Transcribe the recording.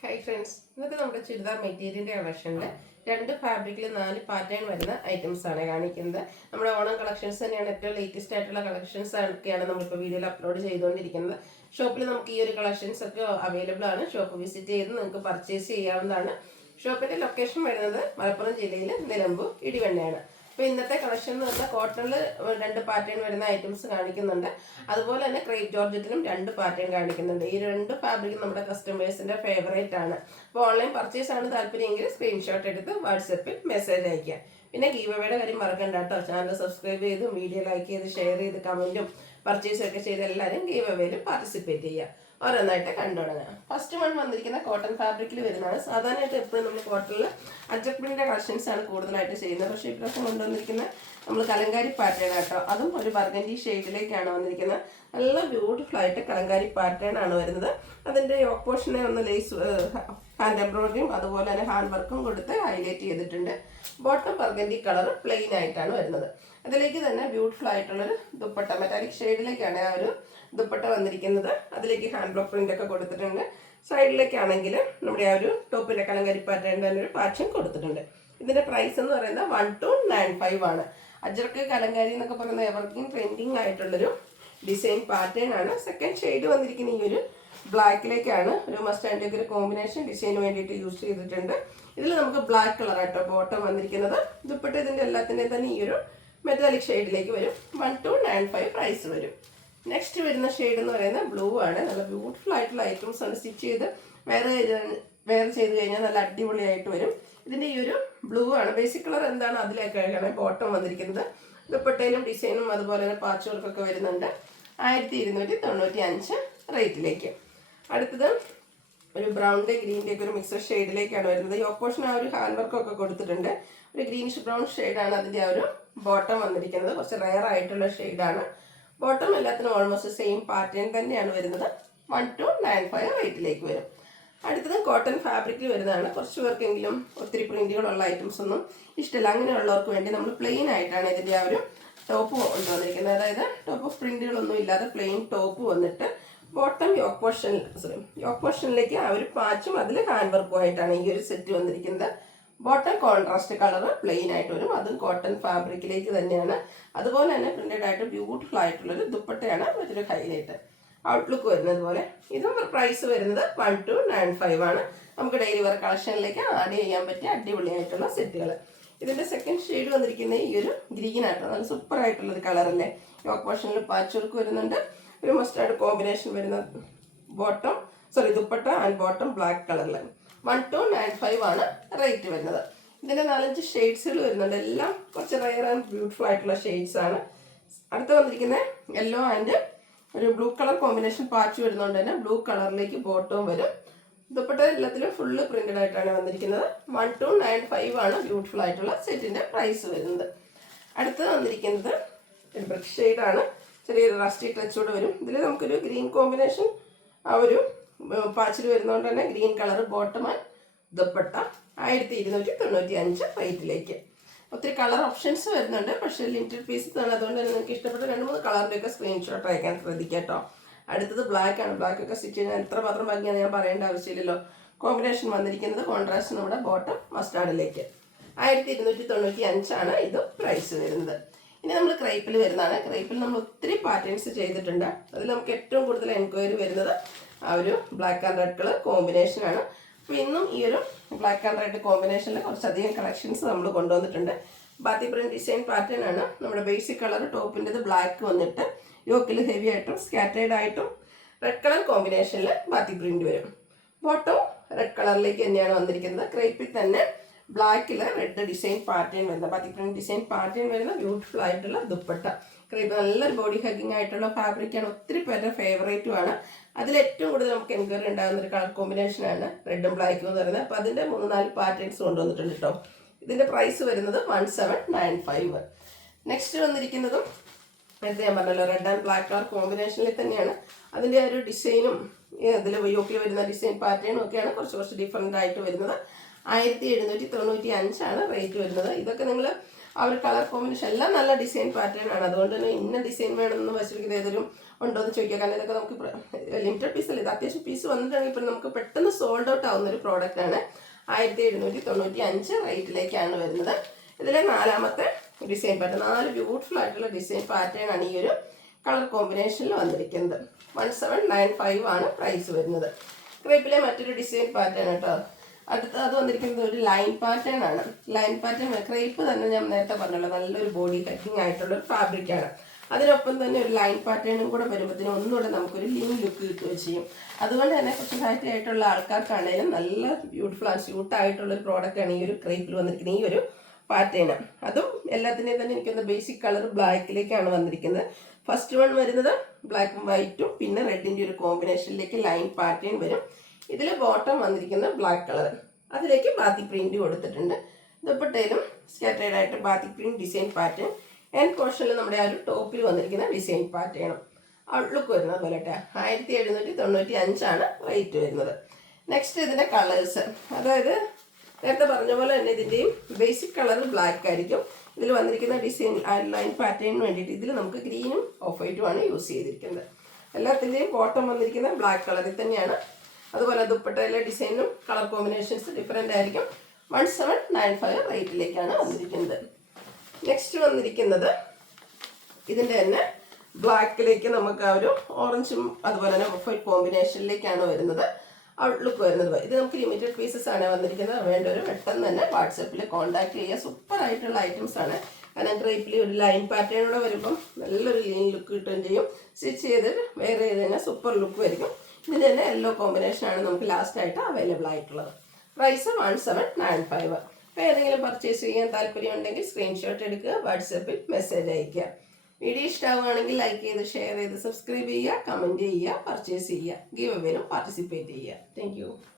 Hi friends, ഇന്നത്തെ നമ്മുടെ ചുരിദാർ മെറ്റീരിയലിൻ്റെ കളക്ഷനിൽ രണ്ട് ഫാബ്രിക്കിൽ 4 പാറ്റേൺ വരുന്ന ഐറ്റംസ് ആണ് കാണിക്കുന്നത്. നമ്മുടെ ഓണം കളക്ഷൻസ് തന്നെയാണ്, ഏറ്റവും ലേറ്റസ്റ്റ് ആയിട്ടുള്ള കളക്ഷൻസ് ഒക്കെയാണ് നമ്മളിപ്പോൾ വീഡിയോയിൽ അപ്ലോഡ് ചെയ്തുകൊണ്ടിരിക്കുന്നത്. ഷോപ്പിൽ നമുക്ക് ഈ ഒരു കളക്ഷൻസ് ഒക്കെ അവൈലബിൾ ആണ്. ഷോപ്പ് വിസിറ്റ് ചെയ്ത് നിങ്ങൾക്ക് പർച്ചേസ് ചെയ്യാവുന്നതാണ്. ഷോപ്പിൻ്റെ ലൊക്കേഷൻ വരുന്നത് മലപ്പുറം ജില്ലയിൽ നിലമ്പൂർ ഇടിവണ്ണയാണ്. അപ്പോൾ ഇന്നത്തെ കളക്ഷൻ എന്ന് പറഞ്ഞാൽ കോട്ടണിൽ 2 പാറ്റേൺ വരുന്ന ഐറ്റംസ് കാണിക്കുന്നുണ്ട്. അതുപോലെ തന്നെ ക്രേപ്പ് ജോർജറ്റിലും 2 പാറ്റേൺ കാണിക്കുന്നുണ്ട്. ഈ 2 ഫാബ്രിക് നമ്മുടെ കസ്റ്റമേഴ്സിന്റെ ഫേവറേറ്റ് ആണ്. അപ്പോൾ ഓൺലൈൻ പർച്ചേസ് ആണ് താല്പര്യമെങ്കിൽ സ്ക്രീൻഷോട്ട് എടുത്ത് വാട്സപ്പിൽ മെസ്സേജ് അയക്കുക. പിന്നെ ഗീവ് അവേയുടെ കാര്യം മറക്കണ്ട കേട്ടോ. ചാനൽ സബ്സ്ക്രൈബ് ചെയ്തും വീഡിയോ ലൈക്ക് ചെയ്ത് ഷെയർ ചെയ്ത് കമന്റും പർച്ചേസ് ഒക്കെ ചെയ്ത് എല്ലാവരും ഗീവ് അവേയിൽ പാർട്ടിസിപ്പേറ്റ് ചെയ്യുക. ഓരോന്നായിട്ട് കണ്ടു തുടങ്ങാം. ഫസ്റ്റ് വൺ വന്നിരിക്കുന്ന കോട്ടൺ ഫാബ്രിക്കിൽ വരുന്നതാണ്. സാധാരണയായിട്ട് എപ്പോഴും നമ്മൾ കോട്ടണിൽ അജക് പ്രിന്റിന്റെ കളക്ഷൻസ് ആണ് കൂടുതലായിട്ട് ചെയ്യുന്നത്. പക്ഷേ ഇപ്രാവശ്യം കൊണ്ടുവന്നിരിക്കുന്ന നമ്മൾ കലങ്കാരി പാറ്റേൺ ആട്ടോ. അതും ഒരു ബർഗൻഡി ഷെയ്ഡിലേക്കാണ് വന്നിരിക്കുന്നത്. നല്ല ബ്യൂട്ടിഫുൾ ആയിട്ട് കലങ്കാരി പാറ്റേൺ ആണ് വരുന്നത്. അതിന്റെ യോക്ക് പോർഷനെ ഒന്ന് ലേസ് ഹാൻഡ് എംബ്രോയിഡറിയും അതുപോലെ തന്നെ ഹാൻഡ് വർക്കും കൊടുത്ത് ഹൈലൈറ്റ് ചെയ്തിട്ടുണ്ട്. ബോട്ടം ബർഗൻഡി കളർ പ്ലെയിൻ ആയിട്ടാണ് വരുന്നത്. അതിലേക്ക് തന്നെ ബ്യൂട്ടിഫുൾ ആയിട്ടുള്ളൊരു ദുപ്പട്ട മെറ്റാലിക് ഷെയ്ഡിലേക്കാണ് ആ ഒരു ദുപ്പട്ട വന്നിരിക്കുന്നത്. അതിലേക്ക് ഹാൻഡ് ബ്ലോക്ക് പ്രിന്റ് ഒക്കെ കൊടുത്തിട്ടുണ്ട്. സൈഡിലേക്കാണെങ്കിൽ നമ്മുടെ ആ ഒരു ടോപ്പിന്റെ കലങ്കാരി പാറ്റേൺ തന്നെ ഒരു പാറ്റേൺ കൊടുത്തിട്ടുണ്ട്. ഇതിന്റെ പ്രൈസ് എന്ന് പറയുന്നത് 1295 ആണ്. അജർക്ക് കലങ്കാരി എന്നൊക്കെ പറയുന്ന എവർഗ്രീൻ ട്രെൻഡിങ് ആയിട്ടുള്ളൊരു ഡിസൈൻ പാറ്റേൺ ആണ്. സെക്കൻഡ് ഷെയ്ഡ് വന്നിരിക്കുന്ന ഈ ഒരു ബ്ലാക്കിലേക്കാണ്. ഒരു മസ്റ്റാൻഡ് ഒരു കോമ്പിനേഷൻ ഡിസൈന് വേണ്ടിയിട്ട് യൂസ് ചെയ്തിട്ടുണ്ട്. ഇതിൽ നമുക്ക് ബ്ലാക്ക് കളർ ആട്ടോ ബോട്ടം വന്നിരിക്കുന്നത്. ദുപ്പട്ട ഇതിന്റെ എല്ലാത്തിൻ്റെയും തന്നെ ഈ ഒരു മെറ്റാലിക് ഷെയ്ഡിലേക്ക് വരും. 1295 പ്രൈസ് വരും. നെക്സ്റ്റ് വരുന്ന ഷെയ്ഡ് എന്ന് പറയുന്നത് ബ്ലൂ ആണ്. നല്ല ബ്യൂട്ടിഫുൾ ആയിട്ടുള്ള ഐറ്റംസ് ആണ്. സ്റ്റിച്ച് ചെയ്ത് വേറെ ചെയ്ത് കഴിഞ്ഞാൽ നല്ല അടിപൊളിയായിട്ട് വരും. ഇതിന്റെ ഈ ഒരു ബ്ലൂ ആണ് ബേസിക് കളർ. എന്താണ് അതിലേക്കാണ് ബോട്ടം വന്നിരിക്കുന്നത്. ദുപ്പട്ടയിലും ഡിസൈനും അതുപോലെ തന്നെ പാച്ച് വർക്കൊക്കെ വരുന്നുണ്ട്. 1295 റേറ്റിലേക്ക്. അടുത്തത് ഒരു ബ്രൗണിന്റെ ഗ്രീനിന്റെ ഒക്കെ ഒരു മിക്സഡ് ഷെയ്ഡിലേക്കാണ് വരുന്നത്. ഈ ഓപ്പോഷൻ ആ ഒരു ഹാൻഡ് വർക്കൊക്കെ കൊടുത്തിട്ടുണ്ട്. ഒരു ഗ്രീനിഷ് ബ്രൗൺ ഷെയ്ഡാണ് അതിന്റെ ആ ഒരു ബോട്ടം വന്നിരിക്കുന്നത്. കുറച്ച് റെയർ ആയിട്ടുള്ള ഷെയ്ഡാണ്. ബോട്ടം എല്ലാത്തിനും ഓൾമോസ്റ്റ് സെയിം പാറ്റേൺ തന്നെയാണ് വരുന്നത്. 1295 റേറ്റിലേക്ക് വരും. അടുത്തത് കോട്ടൺ ഫാബ്രിക്കിൽ വരുന്നതാണ്. കുറച്ച് പേർക്കെങ്കിലും ഒത്തിരി പ്രിന്റുകളുള്ള ഐറ്റംസ് ഒന്നും ഇഷ്ടമില്ല. അങ്ങനെയുള്ളവർക്ക് വേണ്ടി നമ്മൾ പ്ലെയിൻ ആയിട്ടാണ് ഇതിന്റെ ആ ഒരു ടോപ്പ് കൊണ്ടുവന്നിരിക്കുന്നത്. അതായത് ടോപ്പ് പ്രിന്റുകളൊന്നും ഇല്ലാതെ പ്ലെയിൻ ടോപ്പ് വന്നിട്ട് ബോട്ടം യോക്ക് പോർഷനിലേക്ക് ആ ഒരു പാച്ചും അതിൽ ഹാൻഡ് വർക്കും ആയിട്ടാണ് ഈ ഒരു സെറ്റ് വന്നിരിക്കുന്നത്. ബോട്ടം കോൺട്രാസ്റ്റ് കളർ പ്ലെയിൻ ആയിട്ട് വരും. അതും കോട്ടൺ ഫാബ്രിക്കിലേക്ക് തന്നെയാണ്. അതുപോലെ തന്നെ പ്രിന്റഡ് ആയിട്ട് ബ്യൂട്ടിഫുൾ ആയിട്ടുള്ളൊരു ദുപ്പട്ടയാണ് മറ്റൊരു ഹൈലൈറ്റ് ഔട്ട്ലുക്ക് വരുന്നത് പോലെ. ഇതും പ്രൈസ് വരുന്നത് 1295 ആണ്. നമുക്ക് ഡെയിലി വെയർ കളക്ഷനിലേക്ക് ആഡ് ചെയ്യാൻ പറ്റിയ അടിപൊളിയായിട്ടുള്ള സെറ്റുകൾ. ഇതിന്റെ സെക്കൻഡ് ഷെയ്ഡ് വന്നിരിക്കുന്ന ഈ ഒരു ഗ്രീൻ ആട്ടോ. നല്ല സൂപ്പർ ആയിട്ടുള്ളൊരു കളറല്ലേ. യോക്ക് പോർഷനിൽ പാച്ച് വർക്ക് വരുന്നുണ്ട്. ഒരു മസ്റ്റാർഡ് കോമ്പിനേഷൻ വരുന്ന ദുപ്പട്ട ആൻഡ് ബോട്ടം ബ്ലാക്ക് കളറിൽ 1295 ആണ് റേറ്റ് വരുന്നത്. ഇതിന്റെ 4-5 ഷെയ്ഡ്സുകൾ വരുന്നുണ്ട്. എല്ലാം കുറച്ച് റെയർ ആൻഡ് ബ്യൂട്ടിഫുൾ ആയിട്ടുള്ള ഷെയ്ഡ്സ് ആണ്. അടുത്ത് വന്നിരിക്കുന്നത് യെല്ലോ ആൻഡ് ഒരു ബ്ലൂ കളർ കോമ്പിനേഷൻ പാച്ച് വരുന്നതുകൊണ്ട് തന്നെ ബ്ലൂ കളറിലേക്ക് ബോട്ടവും വരും. ദുപ്പട്ട എല്ലാത്തിലും ഫുള്ള് പ്രിന്റഡ് ആയിട്ടാണ് വന്നിരിക്കുന്നത്. 1295 ആണ് ബ്യൂട്ടിഫുൾ ആയിട്ടുള്ള സെറ്റിന്റെ പ്രൈസ് വരുന്നത്. അടുത്ത് വന്നിരിക്കുന്നത് ഒരു ബ്രിക്ക് ഷെയ്ഡാണ്. ചെറിയൊരു റസ്റ്റി ടച്ചോട് വരും. ഇതിൽ നമുക്കൊരു ഗ്രീൻ കോമ്പിനേഷൻ ആ ഒരു പാച്ചിൽ വരുന്നതുകൊണ്ട് തന്നെ green colour bottom and dupatta 1295 റേറ്റിലേക്ക്. ഒത്തിരി കളർ ഓപ്ഷൻസ് വരുന്നുണ്ട്. പക്ഷേ ലിമിറ്റഡ് പീസസ് ആണ്. അതുകൊണ്ട് തന്നെ നിങ്ങൾക്ക് ഇഷ്ടപ്പെട്ട 2-3 കളറിൻ്റെയൊക്കെ സ്ക്രീൻഷോട്ട് അയക്കാൻ ശ്രദ്ധിക്കുക കേട്ടോ. അടുത്തത് ബ്ലാക്ക് ആണ്. ബ്ലാക്ക് ഒക്കെ സ്റ്റിച്ച് ചെയ്യാൻ എത്രമാത്രം ഭംഗിയാണ് ഞാൻ പറയേണ്ട ആവശ്യമില്ലല്ലോ. കോമ്പിനേഷൻ വന്നിരിക്കുന്നത് കോൺട്രാസ്റ്റ് നമ്മുടെ ബോട്ടം മസ്റ്റാർഡിലേക്ക് 1295 ആണ് ഇത് പ്രൈസ് വരുന്നത്. ഇനി നമ്മൾ ക്രൈപ്പിൽ വരുന്നതാണ്. ക്രൈപ്പിൽ നമ്മൾ ഒത്തിരി പാറ്റേൺസ് ചെയ്തിട്ടുണ്ട്. അതിൽ നമുക്ക് ഏറ്റവും കൂടുതൽ എൻക്വയറി വരുന്നത് ആ ഒരു ബ്ലാക്ക് ആൻഡ് റെഡ് കളർ കോമ്പിനേഷനാണ്. അപ്പോൾ ഇന്നും ഈ ഒരു ബ്ലാക്ക് ആൻഡ് റെഡ് കോമ്പിനേഷനിൽ കുറച്ചധികം കളക്ഷൻസ് നമ്മൾ കൊണ്ടുവന്നിട്ടുണ്ട്. ബാത്തി പ്രിന്റ് ഡിസൈൻ പാറ്റേൺ ആണ്. നമ്മുടെ ബേസിക് കളർ ടോപ്പിൻ്റെത് ബ്ലാക്ക് വന്നിട്ട് യോക്കിൽ ഹെവി ആയിട്ടും സ്കാറ്റേഡ് ആയിട്ടും റെഡ് കളർ കോമ്പിനേഷനിൽ ബാത്തി പ്രിന്റ് വരും. ബോട്ടം റെഡ് കളറിലേക്ക് തന്നെയാണ് വന്നിരിക്കുന്നത്. ക്രേപ്പിൽ തന്നെ ബ്ലാക്കിൽ റെഡ് ഡിസൈൻ പാറ്റേൺ വരുന്ന ബാത്തി പ്രിന്റ് ഡിസൈൻ പാറ്റേൺ വരുന്ന ബ്യൂട്ടിഫുൾ ആയിട്ടുള്ള ദുപ്പട്ട. ക്രേപ്പ് നല്ലൊരു ബോഡി ഹഗ്ഗിങ് ആയിട്ടുള്ള ഫാബ്രിക്കാണ്. ഒത്തിരി പേരുടെ ഫേവറേറ്റും ആണ്. അതിൽ ഏറ്റവും കൂടുതൽ നമുക്ക് എൻക്വയറി ഉണ്ടാകുന്ന ഒരു കളർ കോമ്പിനേഷനാണ് റെഡും ബ്ലാക്കും എന്ന് പറയുന്നത്. അപ്പോൾ അതിൻ്റെ 3-4 പാറ്റേൺസ് കൊണ്ടുവന്നിട്ടുണ്ട് കേട്ടോ. ഇതിൻ്റെ പ്രൈസ് വരുന്നത് 1795. നെക്സ്റ്റ് വന്നിരിക്കുന്നതും നേരത്തെ ഞാൻ പറഞ്ഞല്ലോ റെഡ് ആൻഡ് ബ്ലാക്ക് കളർ കോമ്പിനേഷനിൽ തന്നെയാണ്. അതിൻ്റെ ഒരു ഡിസൈനും അതിൽ യോക്കിൽ വരുന്ന ഡിസൈൻ പാറ്റേണും ഒക്കെയാണ് കുറച്ച് ഡിഫറെൻ്റ് ആയിട്ട് വരുന്നത്. 1795 ആണ് റേറ്റ് വരുന്നത്. ഇതൊക്കെ നിങ്ങൾ ആ ഒരു കളർ കോമ്പിനേഷൻ എല്ലാം നല്ല ഡിസൈൻ പാറ്റേൺ ആണ്. അതുകൊണ്ട് തന്നെ ഇന്ന ഡിസൈൻ വേണമെന്ന് വെച്ചിരിക്കുന്നത് ഏതൊരു ഉണ്ടോ എന്ന് ചോദിക്കുക. കാരണം ഇതൊക്കെ നമുക്ക് ലിമിറ്റഡ് പീസ് അല്ലേ, ഇത് അത്യാവശ്യം പീസ് വന്നിട്ടുണ്ടെങ്കിൽ ഇപ്പം നമുക്ക് പെട്ടെന്ന് സോൾഡ് ഔട്ട് ആവുന്ന ഒരു പ്രോഡക്റ്റാണ്. 1795 റേറ്റിലേക്കാണ് വരുന്നത്. ഇതിലെ 4ാമത്തെ ഡിസൈൻ പാറ്റേൺ, 4 ബ്യൂട്ടിഫുൾ ആയിട്ടുള്ള ഡിസൈൻ പാറ്റേൺ ആണ് ഈ ഒരു കളർ കോമ്പിനേഷനിൽ വന്നിരിക്കുന്നത്. 1795 ആണ് പ്രൈസ് വരുന്നത്. ക്രേപ്പിലെ മറ്റൊരു ഡിസൈൻ പാറ്റേൺ കേട്ടോ. അടുത്ത അത് വന്നിരിക്കുന്നത് ഒരു ലൈൻ പാറ്റേൺ ആണ്. ലൈൻ പാറ്റേൺ ക്രേപ്പ് തന്നെ ഞാൻ നേരത്തെ പറഞ്ഞല്ലോ, നല്ലൊരു ബോഡി കട്ടിങ് ആയിട്ടുള്ള ഒരു ഫാബ്രിക്കാണ്. അതിനൊപ്പം തന്നെ ഒരു ലൈൻ പാറ്റേണും കൂടെ വരുമ്പോഴത്തേനും ഒന്നുകൂടെ നമുക്കൊരു ലീൻ ലുക്ക് കിട്ടുകയും ചെയ്യും. അതുകൊണ്ട് തന്നെ കുറച്ച് ഹൈറ്റ് ആയിട്ടുള്ള ആൾക്കാർക്കാണെങ്കിലും നല്ല ബ്യൂട്ടിഫുൾ ആൻഡ് സ്യൂട്ടായിട്ടുള്ള ഒരു പ്രോഡക്റ്റാണ് ഈ ഒരു ക്രേപ്പിൽ വന്നിരിക്കുന്നത് ഈ ഒരു പാറ്റേൺ. അതും എല്ലാത്തിനെയും തന്നെ എനിക്കൊന്ന് ബേസിക് കളർ ബ്ലാക്കിലേക്കാണ് വന്നിരിക്കുന്നത്. ഫസ്റ്റ് വൺ വരുന്നത് ബ്ലാക്കും വൈറ്റും പിന്നെ റെഡിൻ്റെ ഒരു കോമ്പിനേഷനിലേക്ക് ലൈൻ പാറ്റേൺ വരും. ഇതിൽ ബോട്ടം വന്നിരിക്കുന്നത് ബ്ലാക്ക് കളർ, അതിലേക്ക് ബാത്തിക് പ്രിന്റ് കൊടുത്തിട്ടുണ്ട്. ദുപ്പട്ടയിലും സ്കാറ്റേഡ് ആയിട്ട് batik print design pattern. End പോർഷനിൽ നമ്മുടെ ആ ഒരു ടോപ്പിൽ വന്നിരിക്കുന്ന ഡിസൈൻ പാറ്റേണും ഔട്ട്ലുക്ക് വരുന്നത് പോലെ കേട്ടോ. 1795 ആണ് റേറ്റ് വരുന്നത്. നെക്സ്റ്റ് ഇതിൻ്റെ കളേഴ്സ്, അതായത് നേരത്തെ പറഞ്ഞ പോലെ തന്നെ ഇതിൻ്റെയും ബേസിക് കളർ ബ്ലാക്ക് ആയിരിക്കും. ഇതിൽ വന്നിരിക്കുന്ന ഡിസൈൻ ലൈൻ പാറ്റേണിന് വേണ്ടിയിട്ട് ഇതിൽ നമുക്ക് ഗ്രീനും ഓഫ് വൈറ്റും ആണ് യൂസ് ചെയ്തിരിക്കുന്നത്. എല്ലാത്തിൻ്റെയും ബോട്ടം വന്നിരിക്കുന്നത് ബ്ലാക്ക് കളറിൽ തന്നെയാണ്. അതുപോലെ ദുപ്പട്ടയിലെ ഡിസൈനും കളർ കോമ്പിനേഷൻസ് ഡിഫറെൻ്റ് ആയിരിക്കും. 1795 റേറ്റിലേക്കാണ് വന്നിരിക്കുന്നത്. നെക്സ്റ്റ് വന്നിരിക്കുന്നത് ഇതിൻ്റെ തന്നെ ബ്ലാക്കിലേക്ക് നമുക്ക് ആ ഒരു ഓറഞ്ചും അതുപോലെ തന്നെ ഓഫ് വൈറ്റ് കോമ്പിനേഷനിലേക്കാണ് വരുന്നത്. ഔട്ട്ലുക്ക് വരുന്നത്. ഇത് നമുക്ക് ലിമിറ്റഡ് പീസസ് ആണ് വന്നിരിക്കുന്നത്. വേണ്ടവർ പെട്ടെന്ന് തന്നെ വാട്സപ്പിൽ കോൺടാക്ട് ചെയ്യുക. സൂപ്പർ ആയിട്ടുള്ള ഐറ്റംസ് ആണ്. കാരണം ക്രേപ്പിൽ ഒരു ലൈൻ പാറ്റേണൂടെ വരുമ്പം നല്ലൊരു ലീൻ ലുക്ക് കിട്ടുകയും ചെയ്യും. സ്റ്റിച്ച് ചെയ്ത് വെയർ ചെയ്ത് തന്നെ സൂപ്പർ ലുക്ക് ആയിരിക്കും. ഇതിൻ്റെ തന്നെ യെല്ലോ കോമ്പിനേഷനാണ് നമുക്ക് ലാസ്റ്റ് ആയിട്ട് അവൈലബിൾ ആയിട്ടുള്ളത്. പ്രൈസ് 1795. അപ്പോൾ ഏതെങ്കിലും പർച്ചേസ് ചെയ്യാൻ താല്പര്യം ഉണ്ടെങ്കിൽ സ്ക്രീൻഷോട്ട് എടുക്കുക, വാട്സപ്പിൽ മെസ്സേജ് അയയ്ക്കുക. വീഡിയോ ഇഷ്ടമാവുകയാണെങ്കിൽ ലൈക്ക് ചെയ്ത് ഷെയർ ചെയ്ത് സബ്സ്ക്രൈബ് ചെയ്യുക, കമൻറ്റ് ചെയ്യുക, പർച്ചേസ് ചെയ്യുക, ഗീവ് അവേയിലും പാർട്ടിസിപ്പേറ്റ് ചെയ്യുക. താങ്ക്